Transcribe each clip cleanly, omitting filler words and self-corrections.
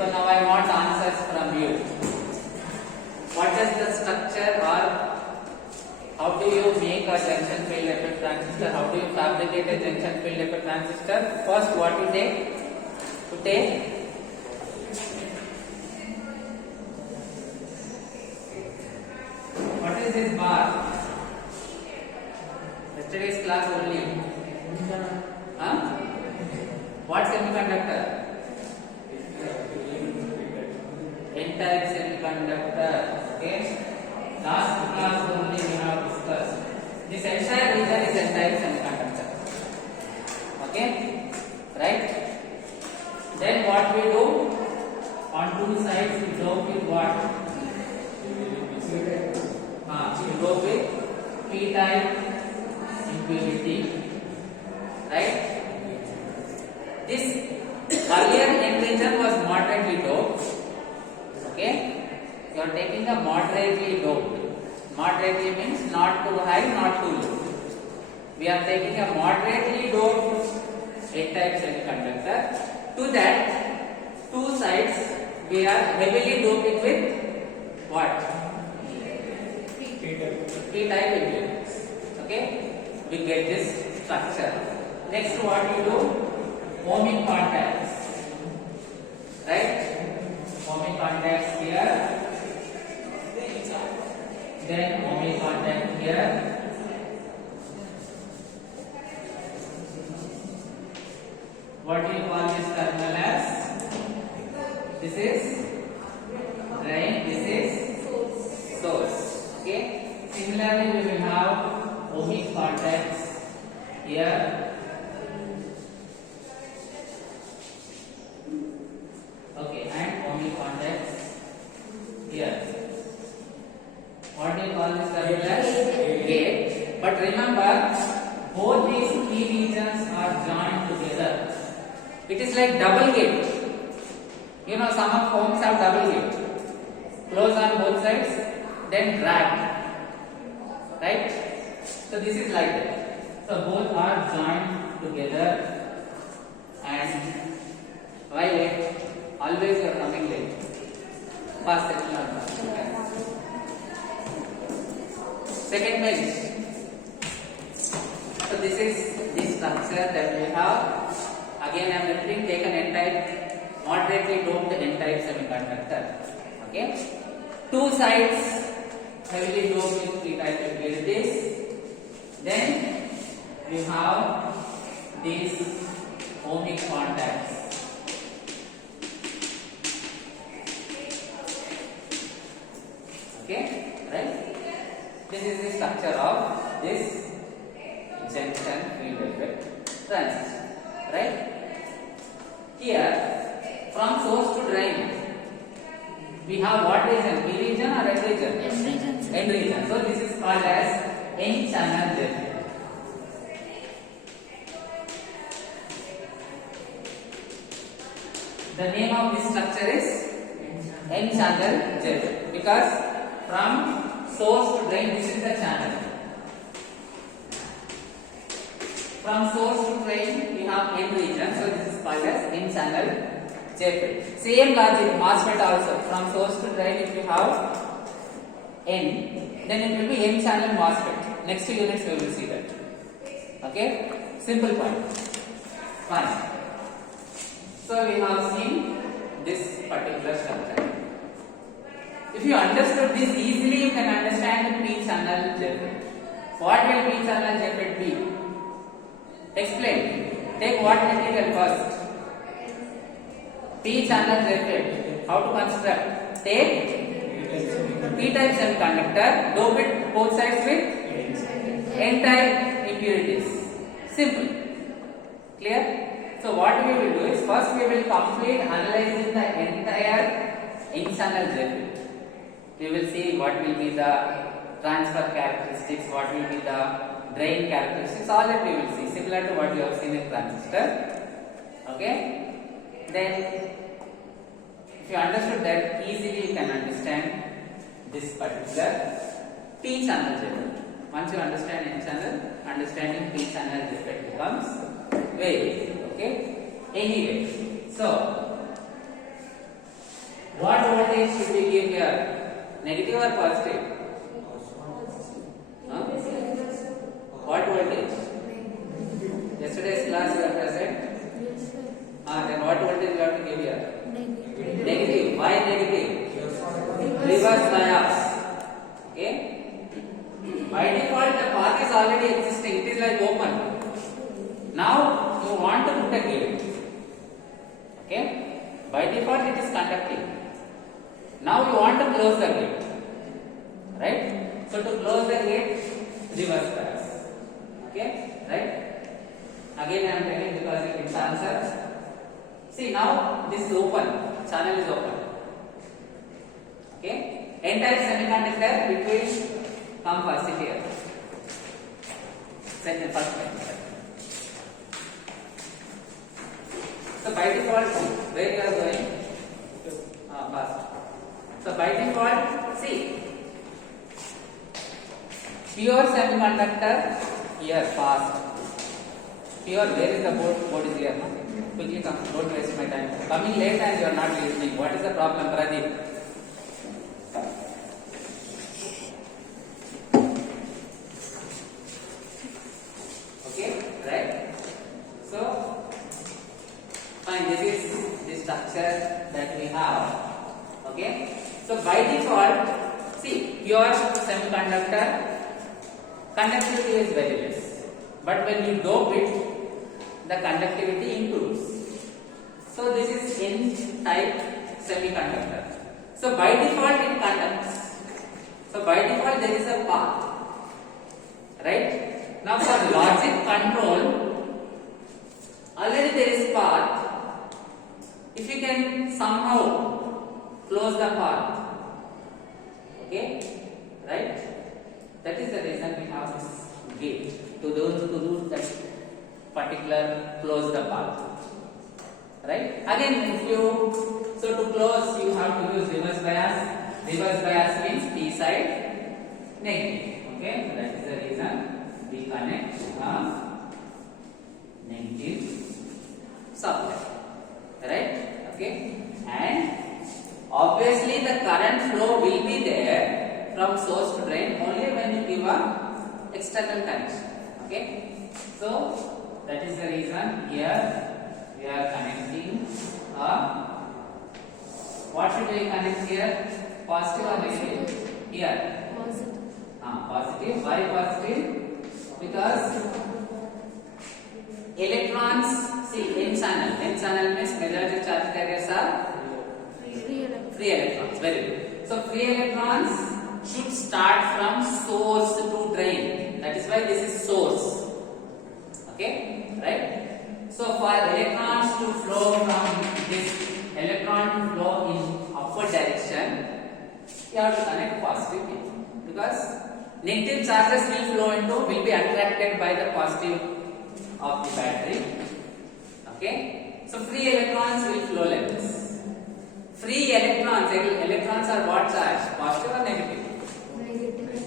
So now I want answers from you. What is the structure, or how do you make a junction field effect transistor? How do you fabricate a junction field effect transistor? First, what you take? To take what is this bar? Yesterday's class only. Huh? What semiconductor? N-type semiconductor. Okay. Last class only we have discussed. This entire region is N-type semiconductor. Okay. Right. Then what we do? On two sides we dope with what? We dope with P-type impurity. Right. This earlier N region was moderately doped. Okay, you are taking a moderately doped. Moderately means not too high, not too low. We are taking a moderately doped N-type semiconductor. To that, two sides we are heavily doping with what? P-type impurities. Okay, we get this structure. Next, what you do? Ohmic contacts, right? Ohmic contacts here, then ohmic contact here, what do you call this terminal as? This is drain, this is source. Okay. Similarly, we will have ohmic contacts here. Okay, and ohmic contacts here. What do you call this terminal? Gate. But remember, both these three regions are joined together. It is like double gate. You know, some of homes have double gate. Close on both sides, then drag. Right? So this is like that. So both are joined together. And why late? Always you are coming late. Fast section or fast. Second page. So this is the structure that we have. Again I am repeating, take an N-type, moderately doped N-type semiconductor. Okay. Two sides heavily doped with P-type impurities. Then we have these ohmic contacts. Okay, right? This is the structure of this junction field effect transistor, right? Here, from source to drain, we have what region? P region or N region? N region. N region. So this is called as N-channel JFET. The name of this structure is N-channel JFET because from source to drain, this is the channel. From source to drain, we have N region, so this is called as N-channel JFET. Same logic, MOSFET also. From source to drain, if you have N, then it will be N-channel MOSFET. Next units we will see that. Okay, simple point. Fine. So we have seen this particular structure. If you understood this easily, you can understand the P-channel JFET. What will P-channel JFET be? Explain. Take what material first? P-channel JFET. How to construct? Take P-type semiconductor, dope it both sides with N-type impurities. Simple. Clear? So what we will do is first we will complete analyzing the entire N-channel JFET. We will see what will be the transfer characteristics, what will be the drain characteristics, all that we will see, similar to what you have seen in transistor. Okay? Then, if you understood that, easily you can understand this particular P-channel JFET. Once you understand N-channel, understanding P-channel JFET becomes very easy. Okay? Anyway, so voltage should we give here? Negative or positive? Huh? What voltage? Yesterday's class you have present. Then what voltage you have to give here? Negative. Why negative? Reverse bias. Okay. By default, the path is already existing. It is like open. Now you want to put a gate. Okay. By default, it is conducting. Now you want to close the gate. Right. So to close the gate, reverse bias. Okay. Right. Again, I am telling because it is answer. See, now this is open. Channel is open. Okay. N-type semiconductor, it will come first here. Second, first one. So by default, where you are going? First. So by default, see, pure semiconductor here fast. Pure, where is the board? Board is here. Quickly come. Don't waste my time. Coming late and you are not listening. What is the problem, Pradeep? Okay, right? So, fine. This is the structure that we have. Okay. So by default, see, pure semiconductor conductivity is very less. But when you dope it, the conductivity improves. So this is N-type semiconductor. So by default it conducts. So by default there is a path. Right? Now for logic control, already there is path. If you can somehow close the path. Okay? Right? That is the reason we have this gate to do that particular close the path. Right? Again, if you so to close you have to use reverse bias. Reverse bias means P side negative. Okay, so that is the reason we connect a negative supply. Right? Okay, and obviously the current flow will be there from source to drain only when you give a external connection. Okay, so that is the reason here we are connecting what should we connect here? Positive or negative? Here. Positive. Why positive? Because electrons, see N channel. N channel means majority charge carriers are free electrons. Very good. So free electrons should start from source to drain. That is why this is source. Okay, right? So for electrons to flow from this electron to flow in upward direction, you have to connect positive here, because negative charges will be attracted by the positive of the battery. Okay, so free electrons will flow like this. Free electrons are what charge? Positive or negative?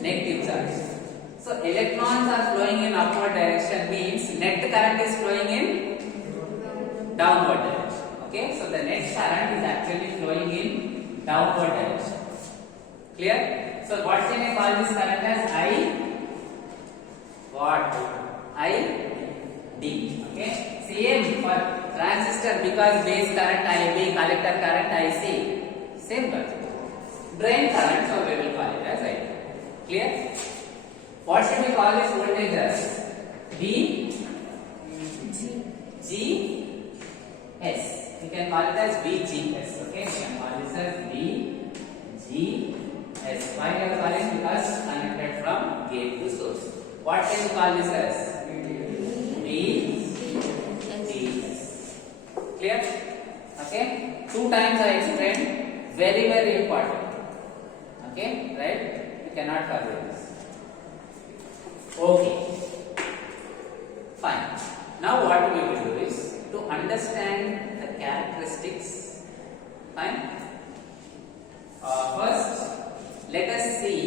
Negative charge. So electrons are flowing in upward direction means net current is flowing in downward direction. Okay, so the net current is actually flowing in downward direction. Clear? So what can I call this current as? ID. Okay, same for transistor because base current IB, collector current IC. Same but drain current, so we will call it as ID. Clear? What should we call this voltage as? VGS. We can call it as VGS. Okay, we can call this as VGS. Why we are calling? Because connected from gate to source. What can we call this as? VGS. Clear? Okay. 2 times I explained. Very, very important. Okay, right? You cannot forget this. Okay, fine. Now what we will do is to understand the characteristics. Fine. First, let us see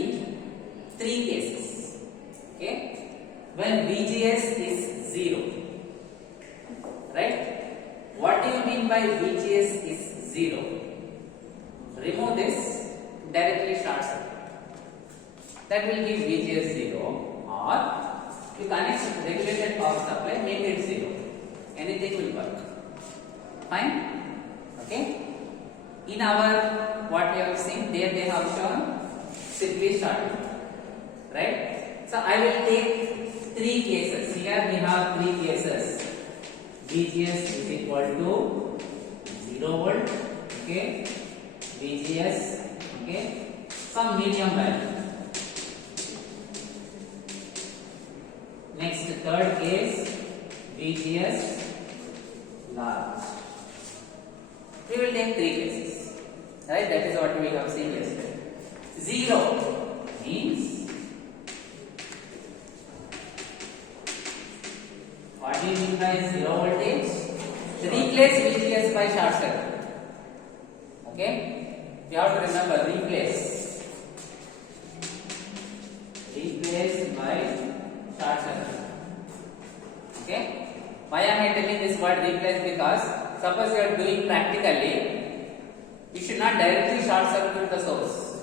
3 cases. Okay, when VGS is 0, right? What do you mean by VGS is 0? Remove this. that will give VGS 0, or you connect regulated power supply, make it 0. Anything will work. Fine? Okay? In our what we have seen, there they have shown simply shorting. Right? So I will take 3 cases. Here we have 3 cases. VGS is equal to 0 volt. Okay? VGS. Okay? Some medium value. Next, third case, VGS large. We will take 3 cases. Right? That is what we have seen yesterday. 0 means, what do you mean by 0 voltage? Replace VGS by short circuit. Okay? You have to remember, replace by short circuit. Okay? Why am I telling this word replace? Because suppose you are doing practically, you should not directly short circuit the source.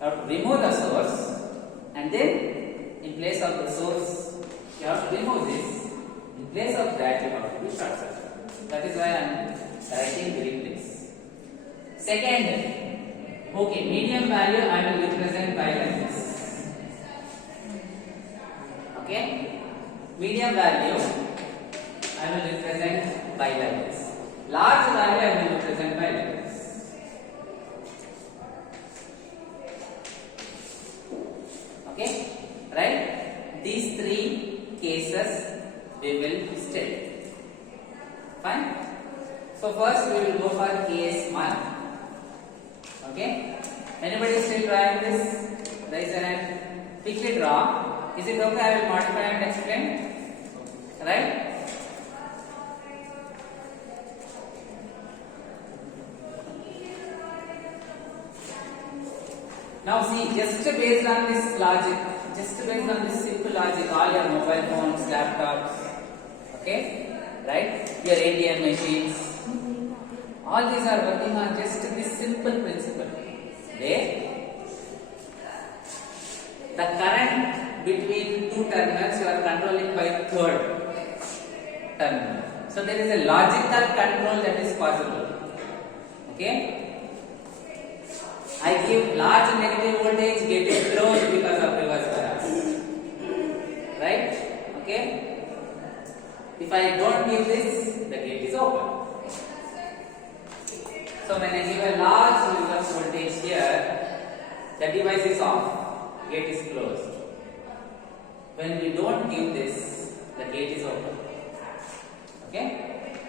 You have to remove the source, and then in place of the source you have to remove this. In place of that you have to do short circuit. That is why I am writing replace. Second, okay, medium value I will represent by like this. Okay, medium value I will represent by like this. Large value I will represent by like this. Okay, right? These 3 cases we will study. Fine. So first we will go for case 1. Okay. Anybody still drawing this? Raise your hand. Quickly draw. Is it okay? I will modify and explain. Right? Now see, just based on this logic, just based on this simple logic, all your mobile phones, laptops, okay, right, your ATM machines, all these are working on just this simple principle. The current between 2 terminals you are controlling by 3rd terminal. So there is a logical control that is possible. Okay. I give large negative voltage, gate is closed because of reverse bias. Right? Okay? If I don't give this, the gate is open. So when I give a large reverse voltage here, the device is off, gate is closed. When we don't give this, the gate is open. Okay?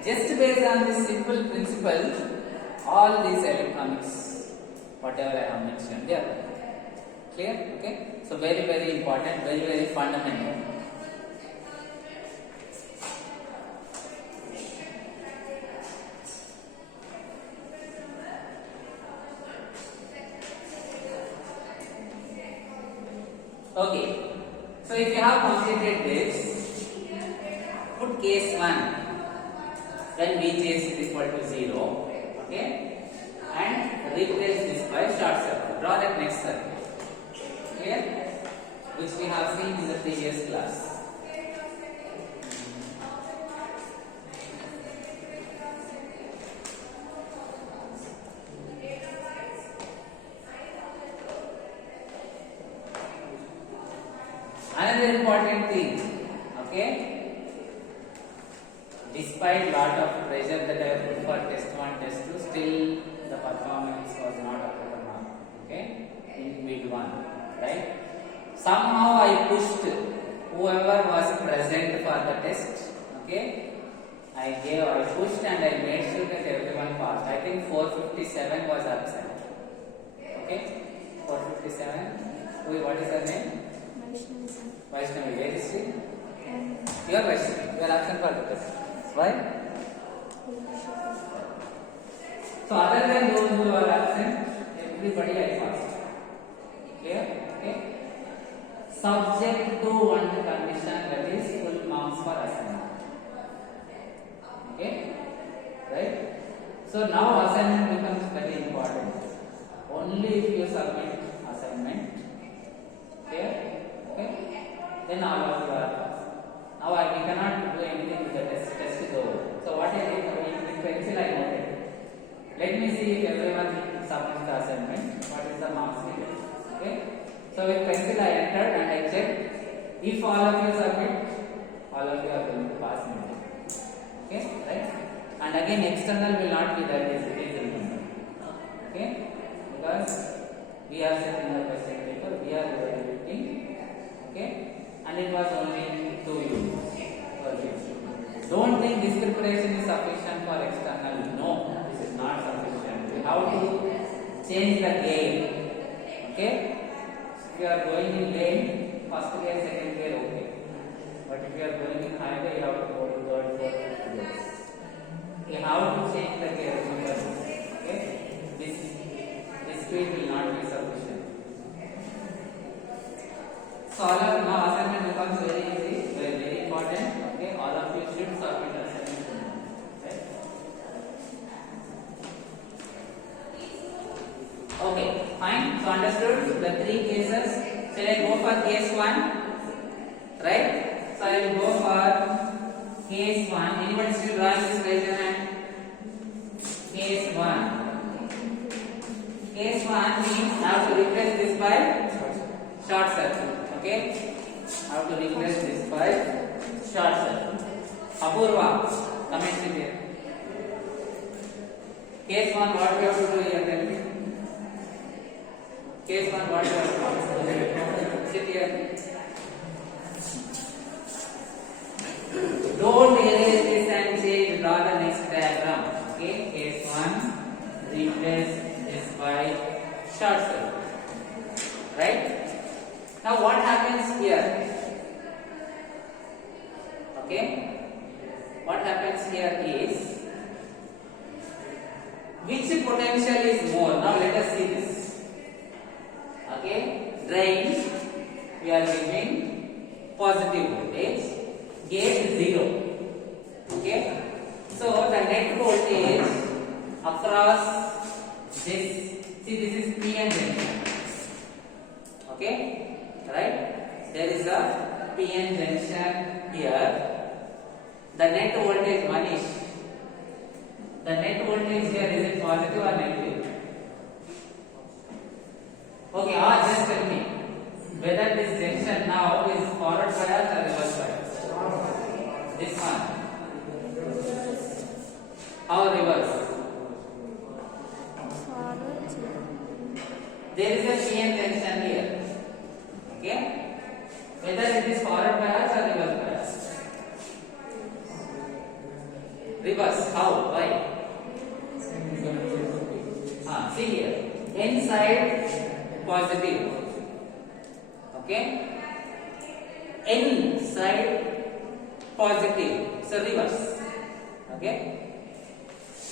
Just based on this simple principle, all these electronics, whatever I have mentioned, they are clear. Okay, so very, very important, very, very fundamental. Okay, so if you have completed this, put case 1 when VGS is equal to 0. Okay, and replace this by short circuit. Draw that next circuit. Clear? Which we have seen in the previous class. Another important thing, okay? Despite lot of pressure that I have put for test 1, test 2, still the performance was not up to the mark. Okay, in mid 1, right? Somehow I pushed whoever was present for the test. Okay, I pushed and I made sure that everyone passed. I think 457 was absent. Okay, 457. What is her name? Vaishnavi. Where is she? You are Vaishnavi. You are absent for the test. Why? So other than those who are absent, everybody I passed. Clear? Okay. Subject to one condition, that is full marks for assignment. Okay. Right. So now assignment becomes very important. Only if you submit assignment, So with pencil I entered and I checked. If all of you submit, all of you are going to pass me. Okay, right? And again external will not be there. This is remember. Okay, because we are setting the question paper, we are evaluating. Okay, and it was only 2 units for this. Don't think this preparation is sufficient for external. No, this is not sufficient. We have to change the game. Okay, if you are going in lane, first gear, second gear, okay. But if you are going in highway, you have to go to third, fourth gears. You have to change the gear. Remember, okay? This speed will not be sufficient. So all of now assignment becomes very easy, very important. Okay, all of you should submit assignment. Right? Okay, fine. So understood the 3 cases. Shall I go for case 1? Right? So I will go for case 1. Anyone still drawing this? Raise your hand. Case 1. Case 1 means I have to replace this by short circuit. Okay? I have to replace this by short circuit. Apurva, comment here. Case 1, what we have to do here? Tell me. Case 1, what we have to do? Sit here. Don't erase this and change, draw the next diagram. Okay, case 1, replace this by short circuit. Right? Now what happens here? Okay, what happens here is, which potential is more? Now let us see this. Okay, drain, we are giving positive voltage, gate 0. Okay, so the net voltage across this, see this is PN junction. Okay, right? There is a PN junction here. The net voltage, Manish, the net voltage here, is it positive or negative? Okay, just tell me whether this junction now is forward bias or reverse bias. This one. How reverse? There is a PN junction here. Okay? Whether it is forward bias or reverse bias? Reverse. How? Why? See here. N side positive. Okay? N side positive. So reverse. Okay?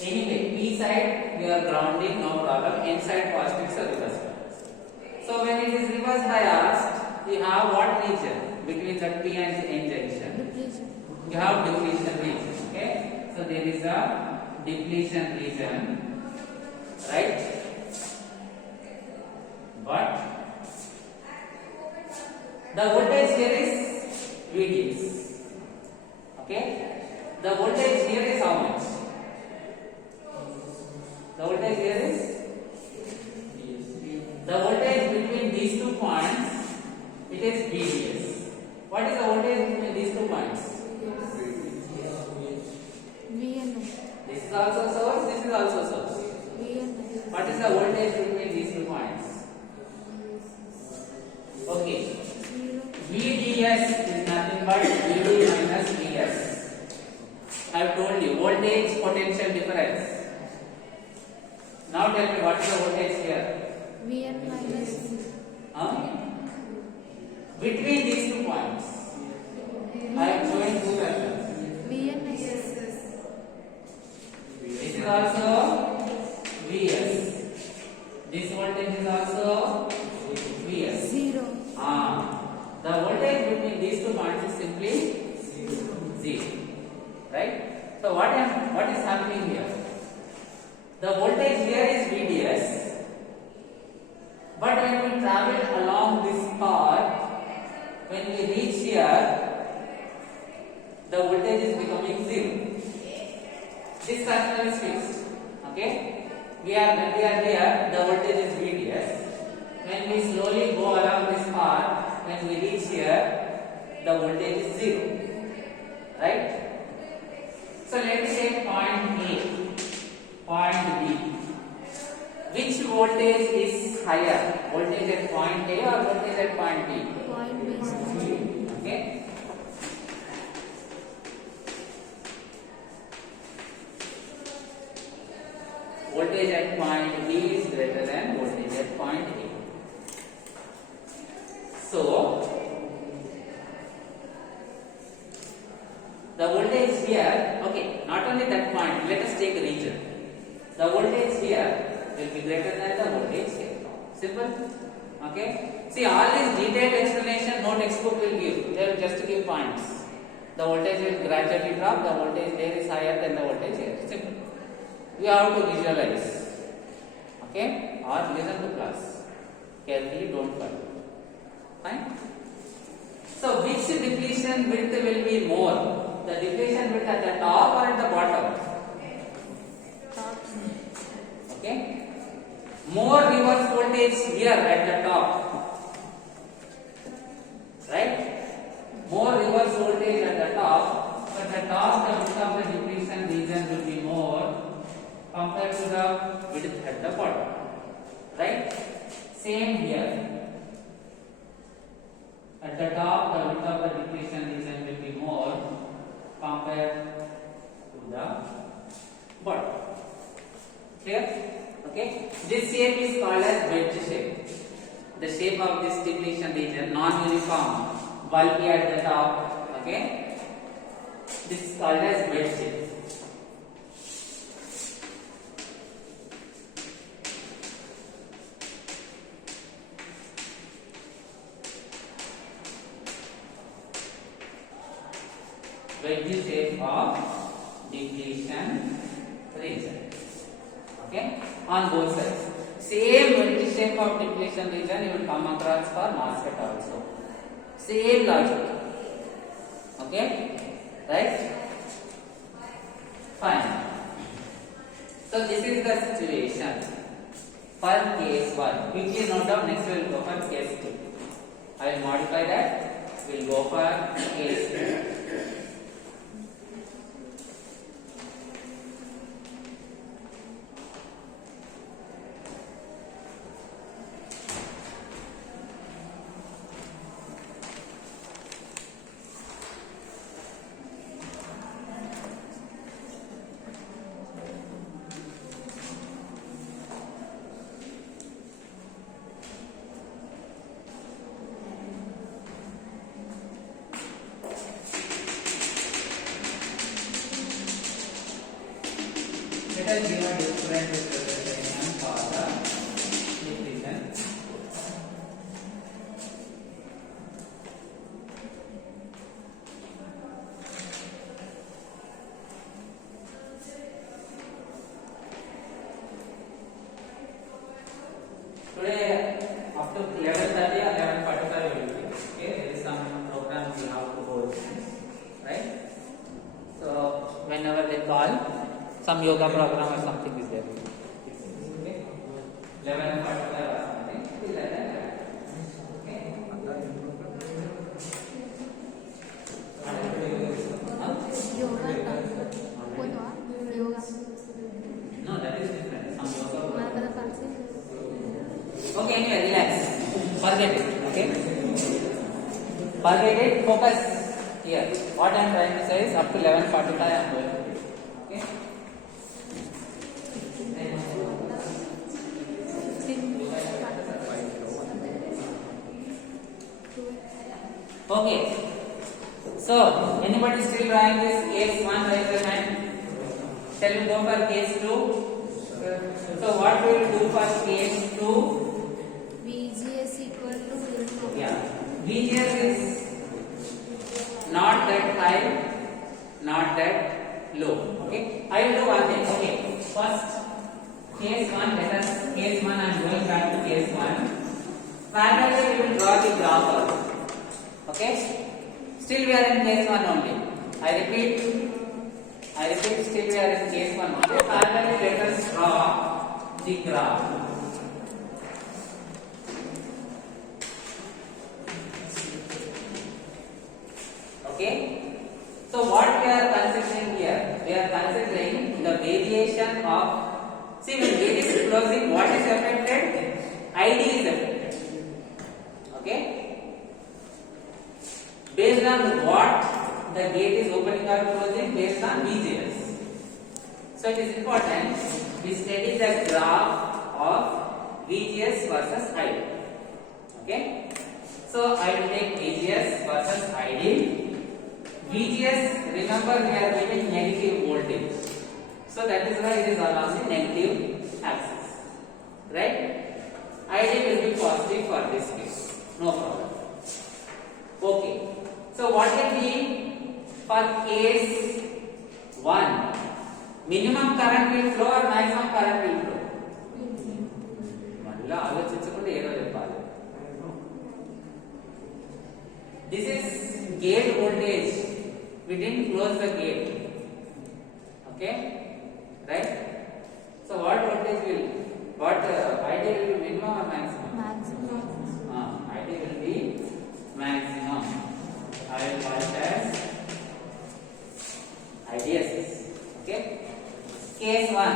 Anyway, P side we are grounding, no problem. N side positive, so reverse bias. So when it is reverse biased, you have what region between the P and N junction? Depletion. You have depletion region. Okay? So there is a depletion region, right? But the voltage here is VDS. Okay? The voltage here is how much? The voltage here is the voltage between these 2 points, it is VDS. What is the voltage between these 2 points? This is also source, this is also source. What is the voltage between these 2 points? Okay. VDS is nothing but VD minus VS. I have told you, voltage potential difference. Now tell me what is the voltage here? Vn minus. Between these 2 points, I am showing 2 vectors. Vn minus. This is also Vs. This voltage is also Vs. 0. The voltage between these 2 points is simply 0. Right? So what is happening here? The voltage here is VDS, but when we travel along this path, when we reach here, the voltage is becoming 0. This constant is fixed. Okay? When we are here, the voltage is VDS. when we slowly go along this path, when we reach here, the voltage is 0. Right? So let us take point A, point B. Which voltage is higher? Voltage at point A or voltage at point B? Point B, sir. Okay. Voltage at point B is greater than voltage at point A. So, the voltage here, okay, not only that point, let us take region. The voltage here will be greater than the voltage here. Simple? Okay? See, all this detailed explanation no textbook will give. They will just give points. The voltage will gradually drop, the voltage there is higher than the voltage here. Simple. You have to visualize. Okay? Or listen to class. Carefully, don't forget. Fine? So, which depletion width will be more? The depletion width at the top or at the bottom? Top. Okay? More reverse voltage here at the top. Right? More reverse voltage at the top. At the top, the width of the depletion region will be more compared to the width at the bottom. Right? Same here. At the top, the width of the depletion region will be more compared to the bottom. Clear? Okay. This shape is called as wedge shape. The shape of this depletion region, non-uniform, bulky at the top. Okay. This is called as wedge shape. Wedge shape of depletion region. Okay, on both sides. Same wedge shape of depletion region you will come across for MOSFET also. Same logic. Okay, right? Fine. So this is the situation for case 1. Quickly note down. Next we will go for case 2. I will modify that. We will go for case 2. Let us give a different representation for the depletion. Today, up to 11:30 or 11:45 will be. Okay, there is some program we have to go through, right? So whenever they call, some yoga program or something is there. Okay, 11:45 or something. Till that. Okay. Yoga. Yoga. No, that is different. Some yoga program. Mana kalse? Okay, anyway, relax. Forget it. Okay. Forget it. Focus here. What I am trying to say is up to 11:45 I am going to do. Okay. Okay. So, anybody still drawing this case 1? Raise your hand. Shall we go for case 2? So, what we will do for case 2? VGS equal to Yeah. VGS is not that high, not that low. Okay. I will do one thing. Okay. First, case 1. Let us case 1. I am going back to case 1. Parallelly, we will draw the graph also. Okay. Still we are in case 1 only. I repeat, still we are in case 1 only. Parallelly, let us draw the graph. So what we are considering here? We are considering the variation of, see when gate is closing, what is affected? ID is affected. Okay? Based on what the gate is opening or closing? Based on VGS. So it is important we study the graph of VGS versus ID. Okay? So I will take VGS versus ID. VGS, remember we are giving negative voltage. So that is why it is along the negative axis. Right? ID will be positive for this case. No problem. Okay. So what will be for case 1? Minimum current will flow or maximum current will flow? మళ్ళీ ఆలోచించకుండా ఏదో చెప్పాలి. This is gate voltage. We didn't close the gate. Okay? Right? So what voltage will, what ID will be minimum or maximum? Maximum. ID will be maximum. I will call it as IDS. Okay? Case 1.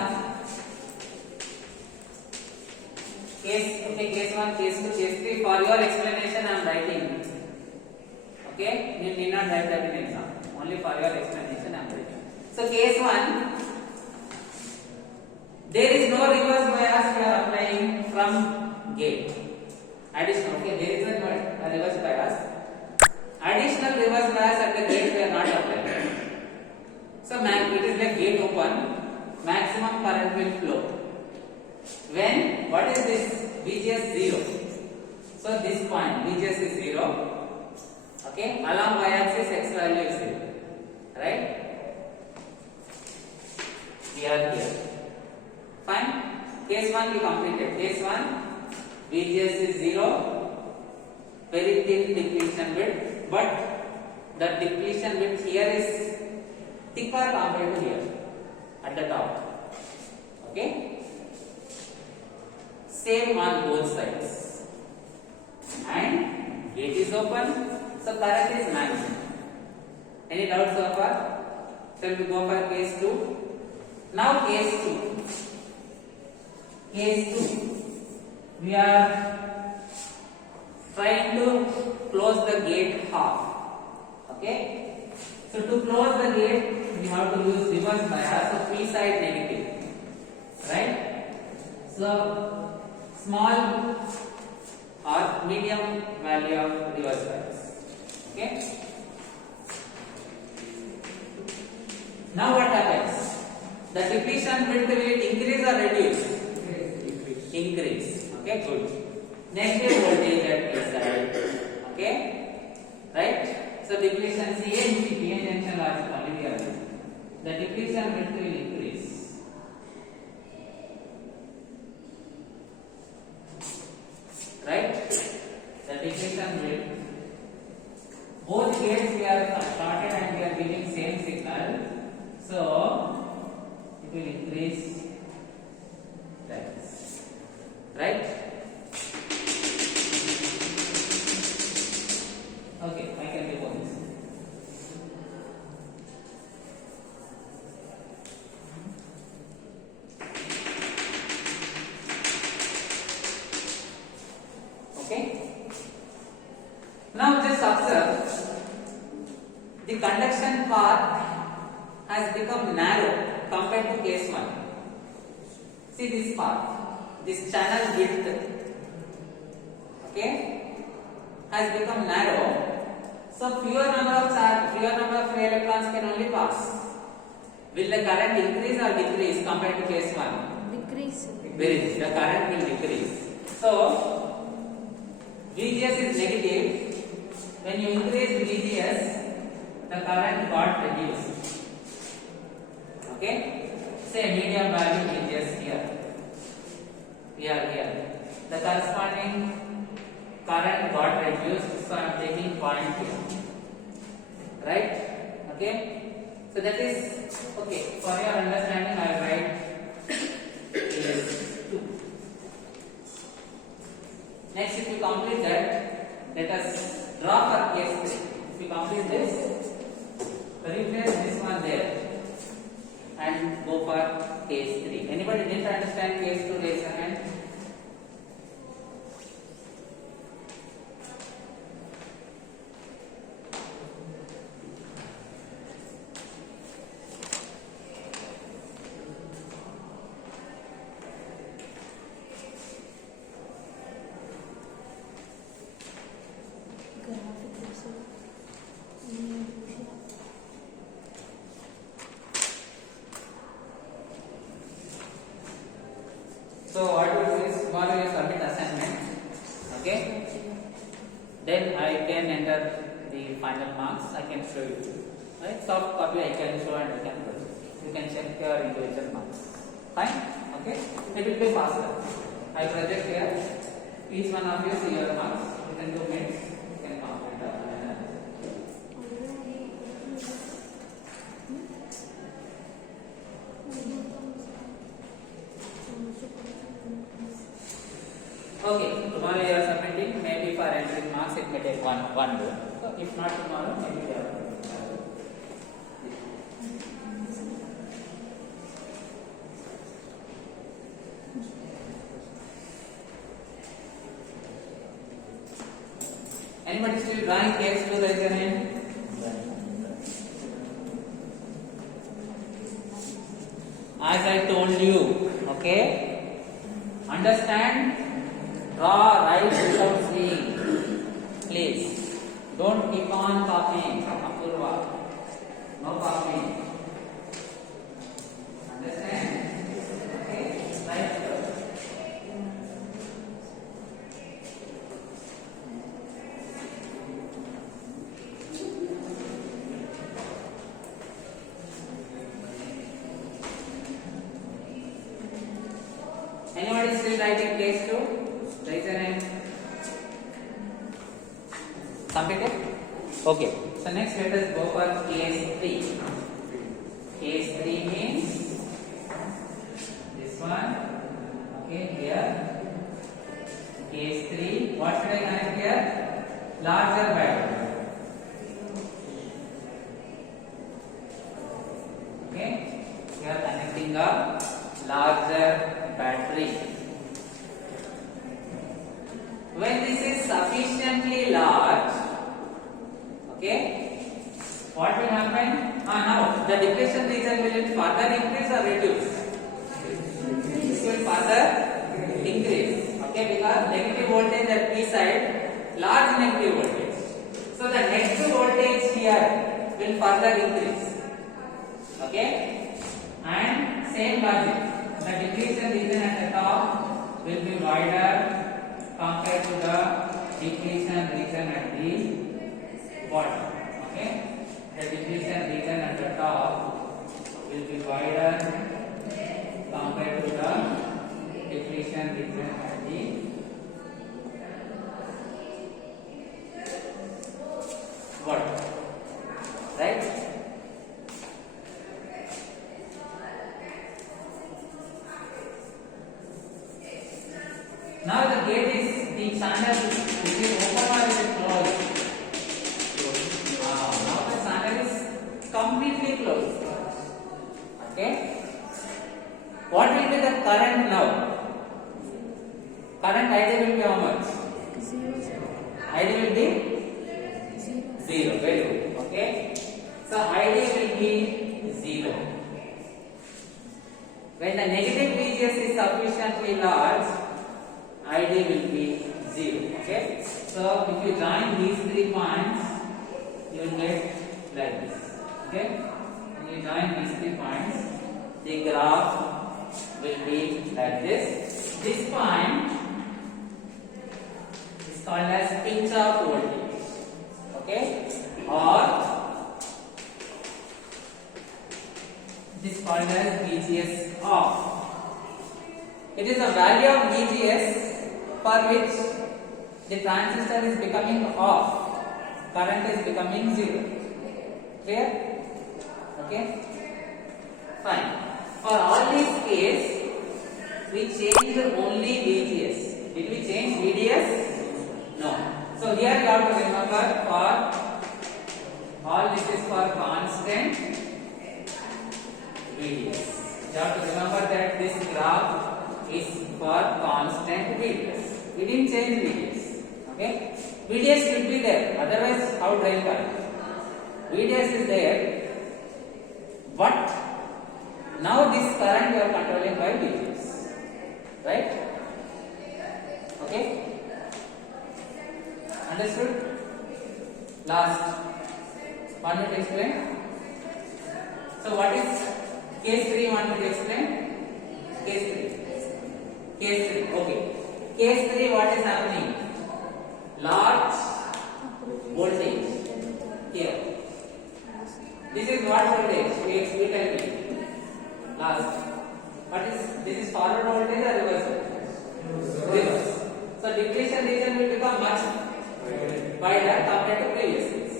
Case 1, case 2, case 3. For your explanation, I am writing. Okay? You need not write that in exam. Only for your explanation, I am writing. So, case 1, there is no reverse bias we are applying from gate. Additional, okay? There is a reverse bias. Additional reverse bias at the gate we are not applying. So, it is like gate open, maximum current will flow. When, what is this? VGS 0. So, this point, VGS is 0. Okay, along y-axis x value is 0. Right? We are here. Fine. Case 1 we completed. Case 1, VGS is 0. Very thin depletion width, but the depletion width here is thicker compared to here at the top. Okay? Same on both sides. And gate is open, so current is maximum. Any doubts so far? Shall we go for case 2? Now case 2. Case 2. We are trying to close the gate half. Okay? So to close the gate, we have to use reverse bias, so P side negative. Right? So small or medium value of reverse bias. Okay? Now what happens? The depletion width will it increase or reduce? Increase. Okay, good. Negative voltage at P side. Okay? Right? So depletion CNC, PN junction logic only we are doing. The depletion width will increase. Right? The depletion width. Both gates we are started and we are giving same signal. So it will increase like this. Right? Okay, I can report this. Okay? Now just observe, the conduction path has become narrow compared to case 1. See this path, this channel width, okay, has become narrow. So fewer number of free electrons can only pass. Will the current increase or decrease compared to case 1? Decrease. Very good. The current will decrease. So VGS is negative. When you increase VGS, the current got reduced. Okay? Say medium value VGS here. Here. The corresponding current got reduced, so I am taking point here. Right? Okay? So that is okay. For your understanding, I will write case 2. Next, if you complete that, let us draw for case 3. If you complete this, So replace this one there and go for case 3. Anybody didn't understand case 2? Raise your hand. So what you do is tomorrow you submit assignment, okay? Then I can enter the final marks. I can show you, right? Soft copy I can show and I can do. You can check your individual marks. Fine, okay? It will be faster. I project here. Each one of you see your marks. Within 2 minutes you can complete the analysis. Okay, tomorrow you are submitting. Maybe for entering marks it may take one day. So if not tomorrow, maybe you are. Anybody still drawing case 2? Raise your hand. As I told you, okay? Understand? Draw, write without seeing. Please. Don't keep on copying. Apurva. No copying. Understand? Okay? Right. Anybody still writing case 2? Raise your hand. Completed? Okay. So next let us go for case 3. Case 3 means this one. Okay, here. Case 3. What should I connect here? Larger battery. Okay. We are connecting a larger battery. When this is sufficiently large, okay, what will happen? Now the depletion region will further increase or reduce? It will further increase, okay, because negative voltage at P side, large negative voltage. So the next voltage here will further increase, okay, and same logic. The depletion region at the top will be wider compared to the depletion region at the bottom. Okay? The depletion region at the top will be wider compared to the depletion region at the bottom. Right? Now the gate is the channel is it open or is it closed? Now the channel is completely closed. Okay. What will be the current now? Current ID will be how much? 0. ID will be 0. Very good. Okay. So ID will be 0. When the negative VGS is sufficiently large, ID will be 0. Okay. So if you join these 3 points, you will get like this. Okay. When you join these 3 points, the graph will be like this. This point is called as pinch off voltage. Okay. Or this is called as VGS off. It is a value of VGS for which the transistor is becoming off, current is becoming 0. Clear? Okay? Fine. For all these cases, we changed only VGS. Did we change VDS? No. So here you have to remember for all this is for constant VDS. You have to remember that this graph is for constant VDS. We didn't change VDS. Okay? VDS will be there. Otherwise, how drain current? VDS is there. But now this current you are controlling by VDS. Right? Okay? Understood? Last. Want me to explain? So what is case 3 you want me to explain? Case 3. Case 3. Okay. Case 3 what is happening? Large voltage here. This is what voltage? We tell me. Last. What is this is forward voltage or reverse? Reverse. So depletion region will become much wider compared to previous case.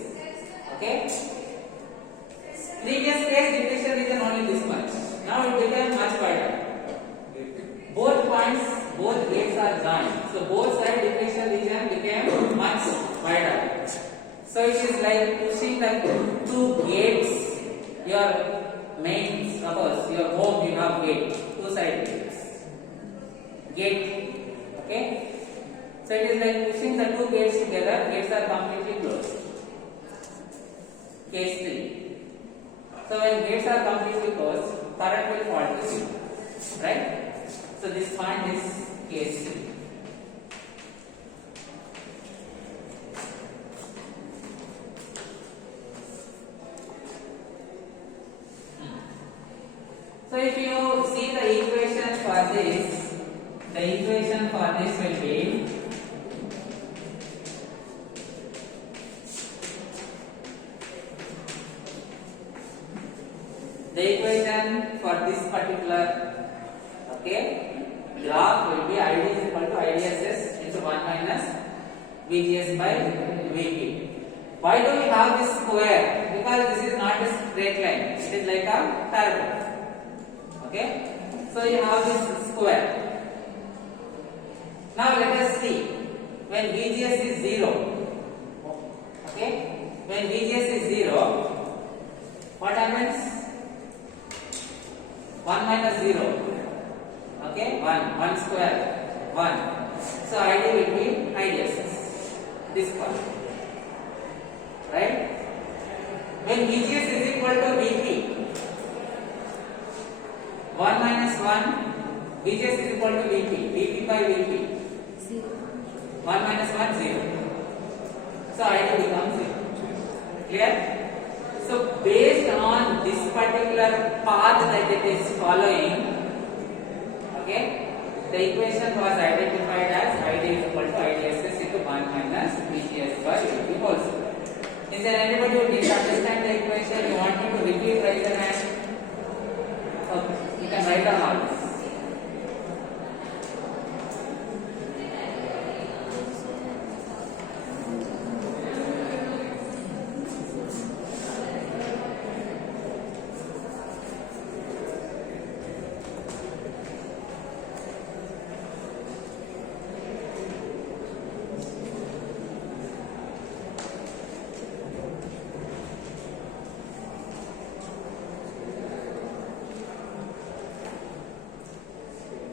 Okay? Previous case depletion region only this much. Now it became much wider. Both points, both gates are joined. So both side depletion region became much wider. So it is like pushing the two gates. Your main, suppose your home you have gate, two side gates. Gate. Okay? So it is like pushing the two gates together. Gates are completely closed. Case 3. So when gates are completely closed, current will fall to 0. Right? So this point is case 3. So if you see the equation for this, the equation for this will be the equation for this particular graph will be ID is equal to IDSS into 1 minus VGS by VP. Why do we have this square? Because this is not a straight line. It is like a parabol. Okay? So you have this square. Now let us see. When VGS is 0. Okay? When VGS is 0, what happens? 1 minus 0. Okay, 1 square, 1. So ID will be IDSS. This part. Right? When VGS is equal to VP, 1 minus 1, VGS is equal to VP. VP by VP. 0. 1 minus 1, 0. So ID becomes 0. Clear? So based on this particular path that it is following, okay, the equation was identified as ID is equal to IDSS into 1 minus VGS by VP whole square. Is there anybody who didn't understand the equation? You want me to repeat, raise your hand? Okay, you can write down all this.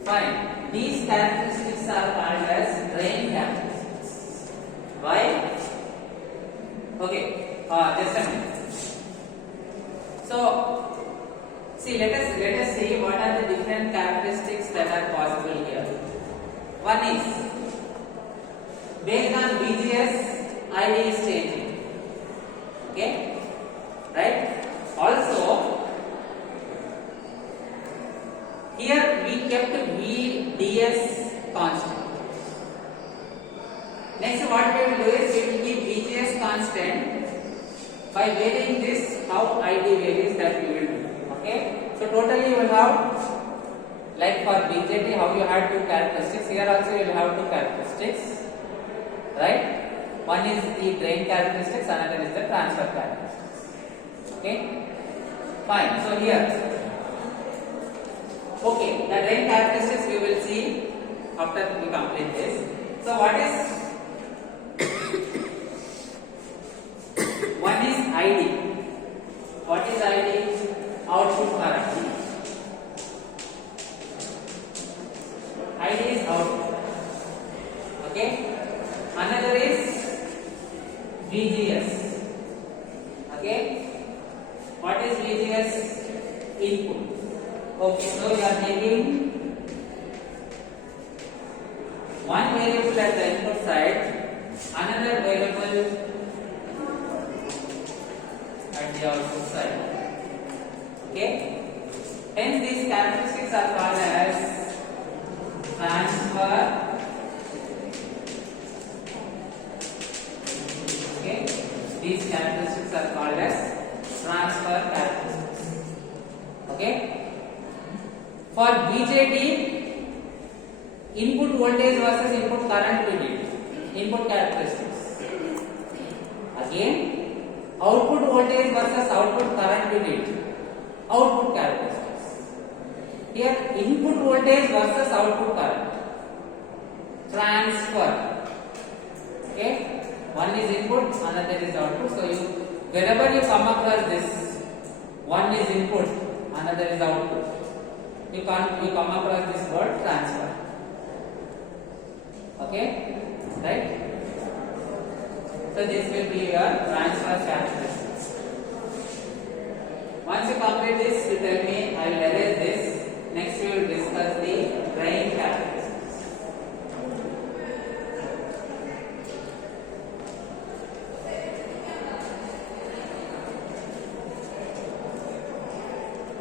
Fine. These characteristics are called as drain characteristics. Why? Okay. Just a minute. So, see, let us see what are the different characteristics that are possible here. One is based on VGS, ID is changing. Okay, right? Also, here we kept VDS constant. Next, what we will do is we will keep VGS constant. By varying this, how ID varies, that we will do. Okay, so totally you will have, like for BJT, how you had two characteristics. Here also you will have two characteristics, right? One is the drain characteristics, another is the transfer characteristics. Okay, fine. So here. Okay, the drain characteristics we will see after we complete this. So what is one is ID. Okay. Another is VGS. Okay. What is VGS? Input. Okay. So you are taking one variable at the input side, another variable at the output side. Okay. Hence these characteristics are called as transfer. Okay. These characteristics are called as transfer characteristics. Okay. For BJT, input voltage versus input current we did. Input characteristics. Again, output voltage versus output current we did. Output characteristics. Here, input voltage versus output current. Transfer. Okay. One is input, another is output. So you, wherever you come across this, one is input, another is output. You come across this word transfer. Okay, right? So this will be your transfer characteristics. Once you complete this, you tell me, I will erase this. Next we will discuss the drain characteristics.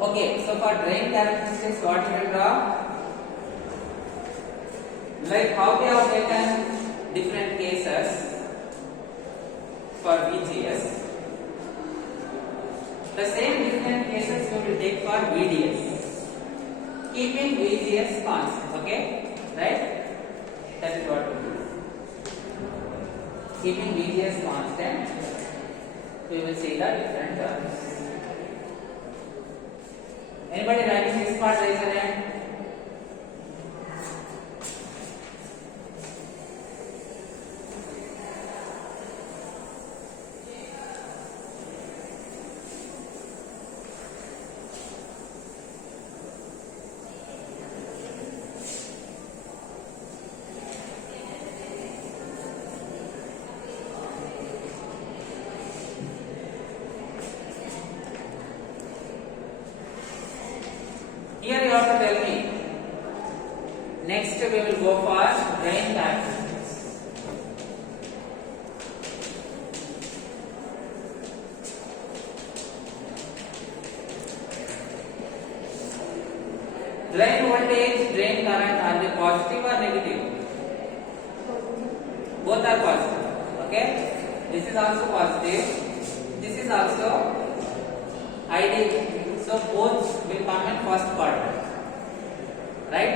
Okay, so for drain characteristics, what you will draw? Like how we have taken different cases for VGS, the same different cases we will take for VDS, keeping VGS constant. Okay, right? That is what we do. Keeping VGS constant, we will see the different terms. Anybody writing this part, raise your hand. Here you have to tell me. Next we will go for drain characteristics. Drain voltage, drain current, are they positive or negative? Both are positive. Okay. This is also positive. This is also ideal. So both will come in first quadrant, right?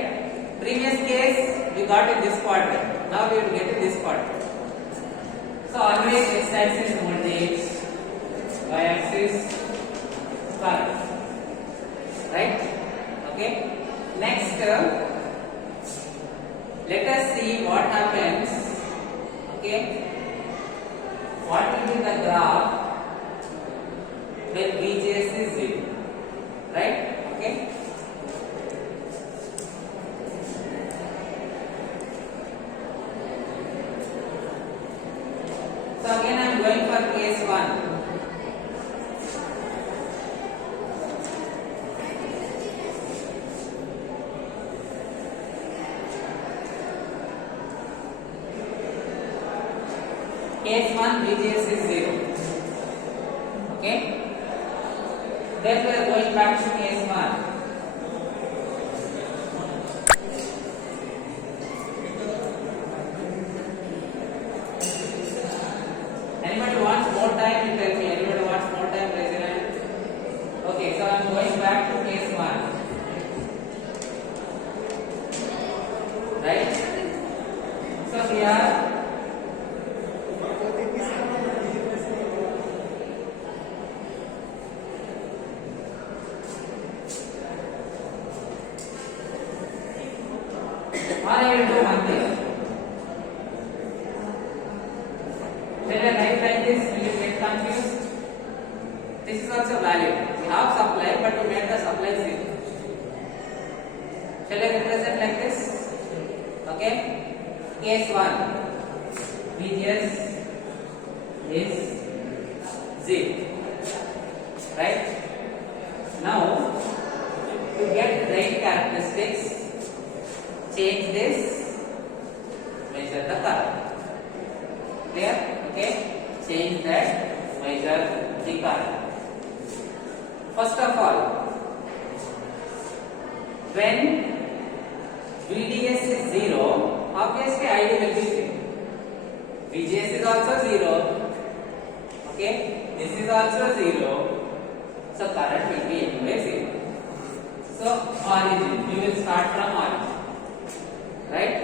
Previous case we got in this quadrant. Now we will get in this quadrant. So always x-axis voltage, y-axis current, right? Okay. Next, let us see what happens. Okay. What will be the graph when VGS is 0? Right? Okay. So again I am going for case 1. Case 1, VGS is 0. Okay. Then we are going back to case 1. Anybody wants more time? You tell me. Anybody wants more time? Raise your hand. Okay, so I am going back to case 1. Right? So here. Or I will do one thing. When I write like this, will you get confused? This is also valid. We have supply, but we made the supply 0. Shall I represent like this? Okay. case 1, VGS is 0, right? Now, to get drain characteristics, change this, measure the current. Clear? Okay? Change that, measure the current. First of all, when VDS is 0, obviously ID will be 0. VGS is also 0. Okay? This is also 0. So current will be anyway 0. So origin, we will start from origin. Right?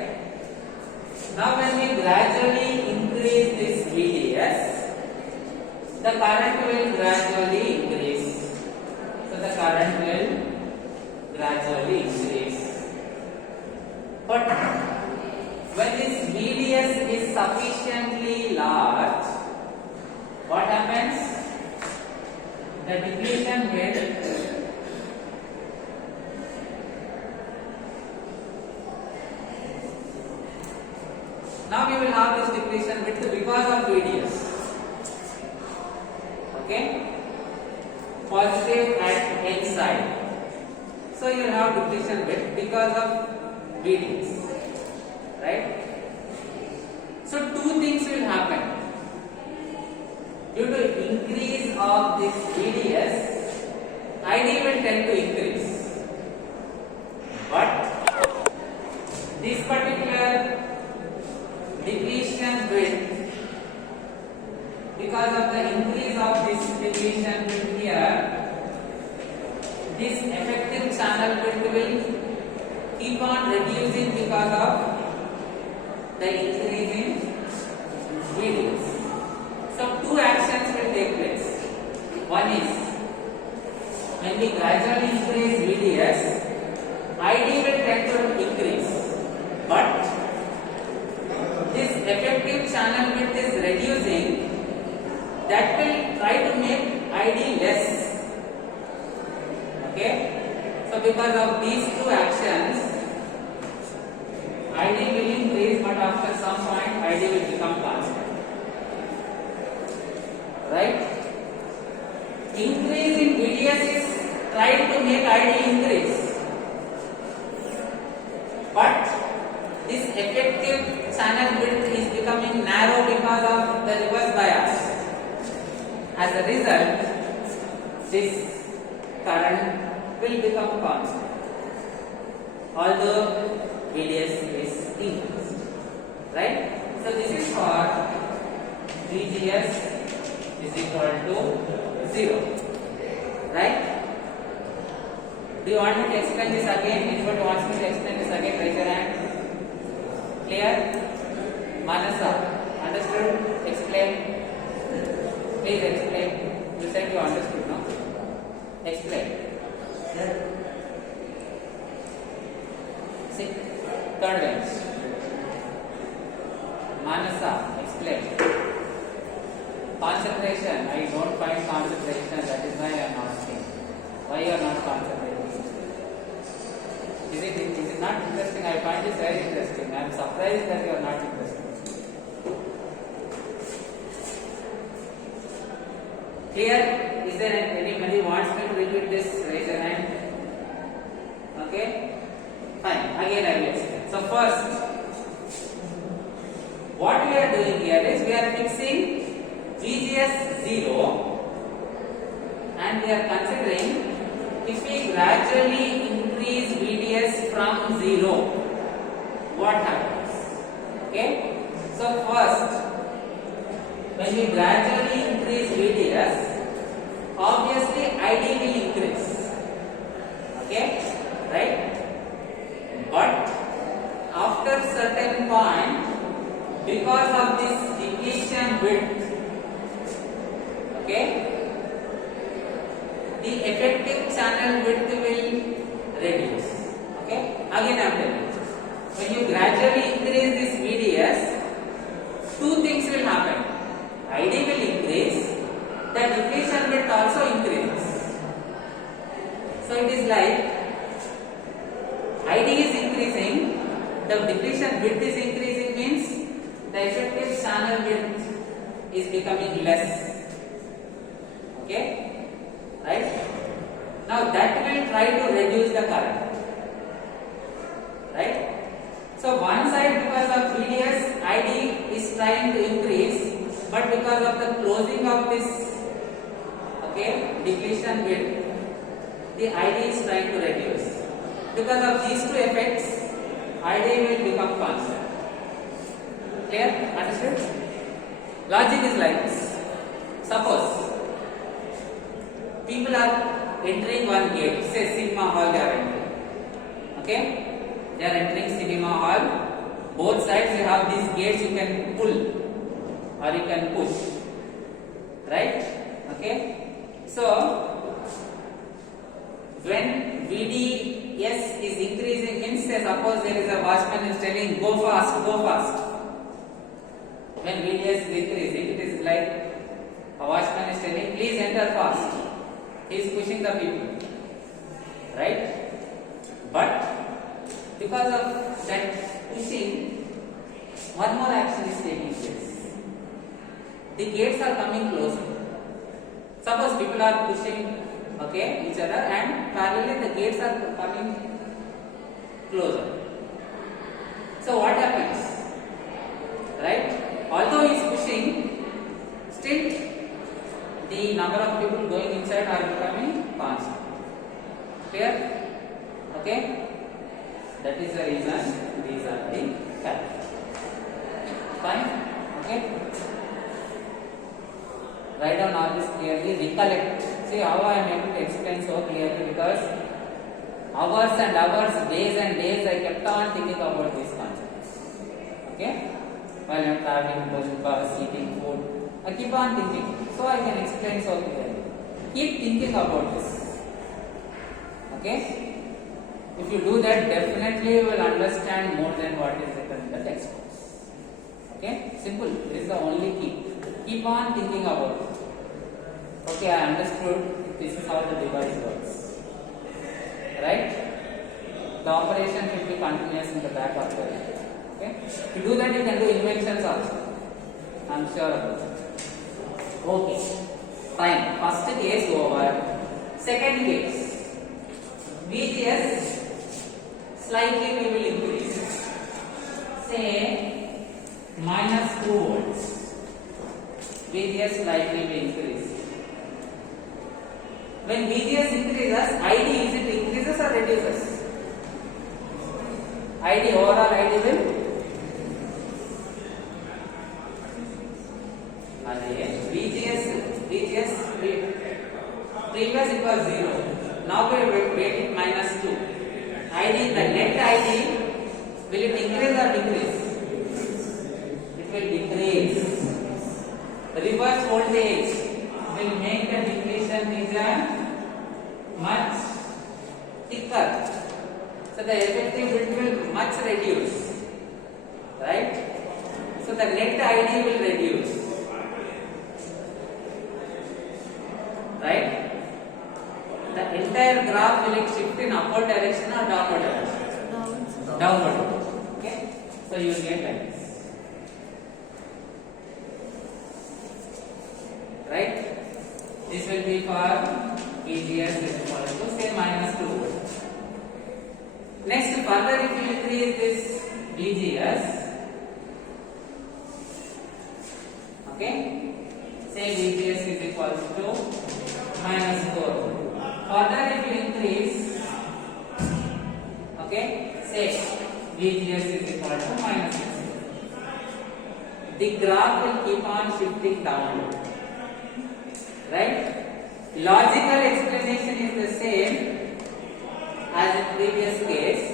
Now when we gradually increase this VDS, the current will gradually increase. So the current will gradually increase. But when this VDS is sufficiently large, what happens? The depletion will now we will have this depletion width because of VDS. Okay? Positive at N side. So you will have depletion width because of VDS. Right? So two things will happen. Due to increase of this VDS, ID will tend to increase. But this particular depletion width, because of the increase of this depletion width here, this effective channel width will keep on reducing because of the increase in VDS. So two actions will take place. One is when we gradually increase VDS, ID will tend to increase, but this effective channel width is reducing. That will try to make ID less. Okay? So because of these two actions, ID will increase, but after some point ID will become constant. Right? Increase in VDS is trying to make ID increase. But this effective channel width is becoming narrow because of the reverse bias. As a result, this current will become constant, although VDS is increased. Right? So this is for VGS is equal to 0. Right? Do you want me to explain this again? Anybody wants me to explain this again? Raise your hand. Clear? Manasa, understood? Explain. Please explain. You said you understood, no? Explain. See, third bench. Manasa, explain. Concentration. I don't find concentration. That is why I am asking. Why you are not concentrating? Is it not interesting? I find this very interesting. I am surprised that you are not interested. Clear? Is there anybody wants me to repeat this? Raise your hand. Okay? Fine. Again I will explain. So first, what we are doing here is we are fixing VGS 0 and we are considering if we gradually increase VDS from 0, what happens? Okay? So first, when we gradually increase VDS, obviously ID will increase. Okay? Right? But after certain point, because of this depletion width, okay, the effective channel width will reduce. Okay? Again I am telling you. When you gradually increase this VDS, two things will happen. ID will increase, the depletion width also increases. So it is like ID is increasing, the depletion width is increasing means is becoming less. Okay, right? Now that will try to reduce the current, right? So one side, because of VDS, ID is trying to increase, but because of the closing of this, okay, depletion gate, the ID is trying to reduce. Because of these two effects, ID will become constant. Clear? Understood? Logic is like this. Suppose people are entering one gate, say cinema hall they are entering. Okay? They are entering cinema hall. Both sides you have these gates you can pull or you can push. Right? Okay? So when VDS is increasing, means say suppose there is a watchman is telling go fast, go fast. When VDS is increasing, it is like a watchman is telling please enter fast. He is pushing the people, right? But because of that pushing, one more action is taking place. The gates are coming closer. Suppose people are pushing, okay, each other, and parallelly the gates are coming closer. So what happens? Right? Although he is pushing, still the number of people going inside are becoming constant. Clear? Okay? That is the reason these are the factors. Fine? Okay? Write down all this clearly, recollect. See how I am able to explain so clearly, because hours and hours, days and days I kept on thinking about these concepts. Okay? While I am traveling, going to bus, eating food, I keep on thinking. So I can explain so clearly. Keep thinking about this. Okay? If you do that, definitely you will understand more than what is written in the textbooks. Okay? Simple. This is the only key. Keep on thinking about it. Okay, I understood. This is how the device works. Right? The operation should be continuous in the back of the head. Okay? To do that, you can do inventions also. I am sure about it. Okay. Fine. First case over. Second case. VGS slightly we will increase. Say minus 2 volts. VGS slightly will increase. When VGS increases, ID is it increases or reduces? ID, overall ID will? VGS previous it was 0. Now we weight it minus 2. ID, the net ID, will it increase or decrease? It will decrease. Reverse voltage will make the depletion region much thicker. So the effective bit will much reduce. Right? So the net ID will reduce. Right? The entire graph will it shift in upward direction or downward direction? Downward. Okay? So you will get like this. Right? This will be for VGS is equal to say minus 2 volts. Next, further if you increase this VGS, okay, say VGS is equal to minus 4 volt. Further if you increase, okay, say VGS is equal to minus 6 volt. The graph will keep on shifting downward. Right? Logical explanation is the same as in previous case.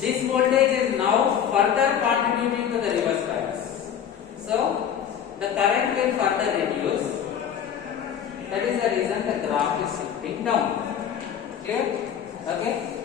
This voltage is now further contributing to the reverse bias. So the current will further reduce. That is the reason the graph is shifting down. Clear? Okay?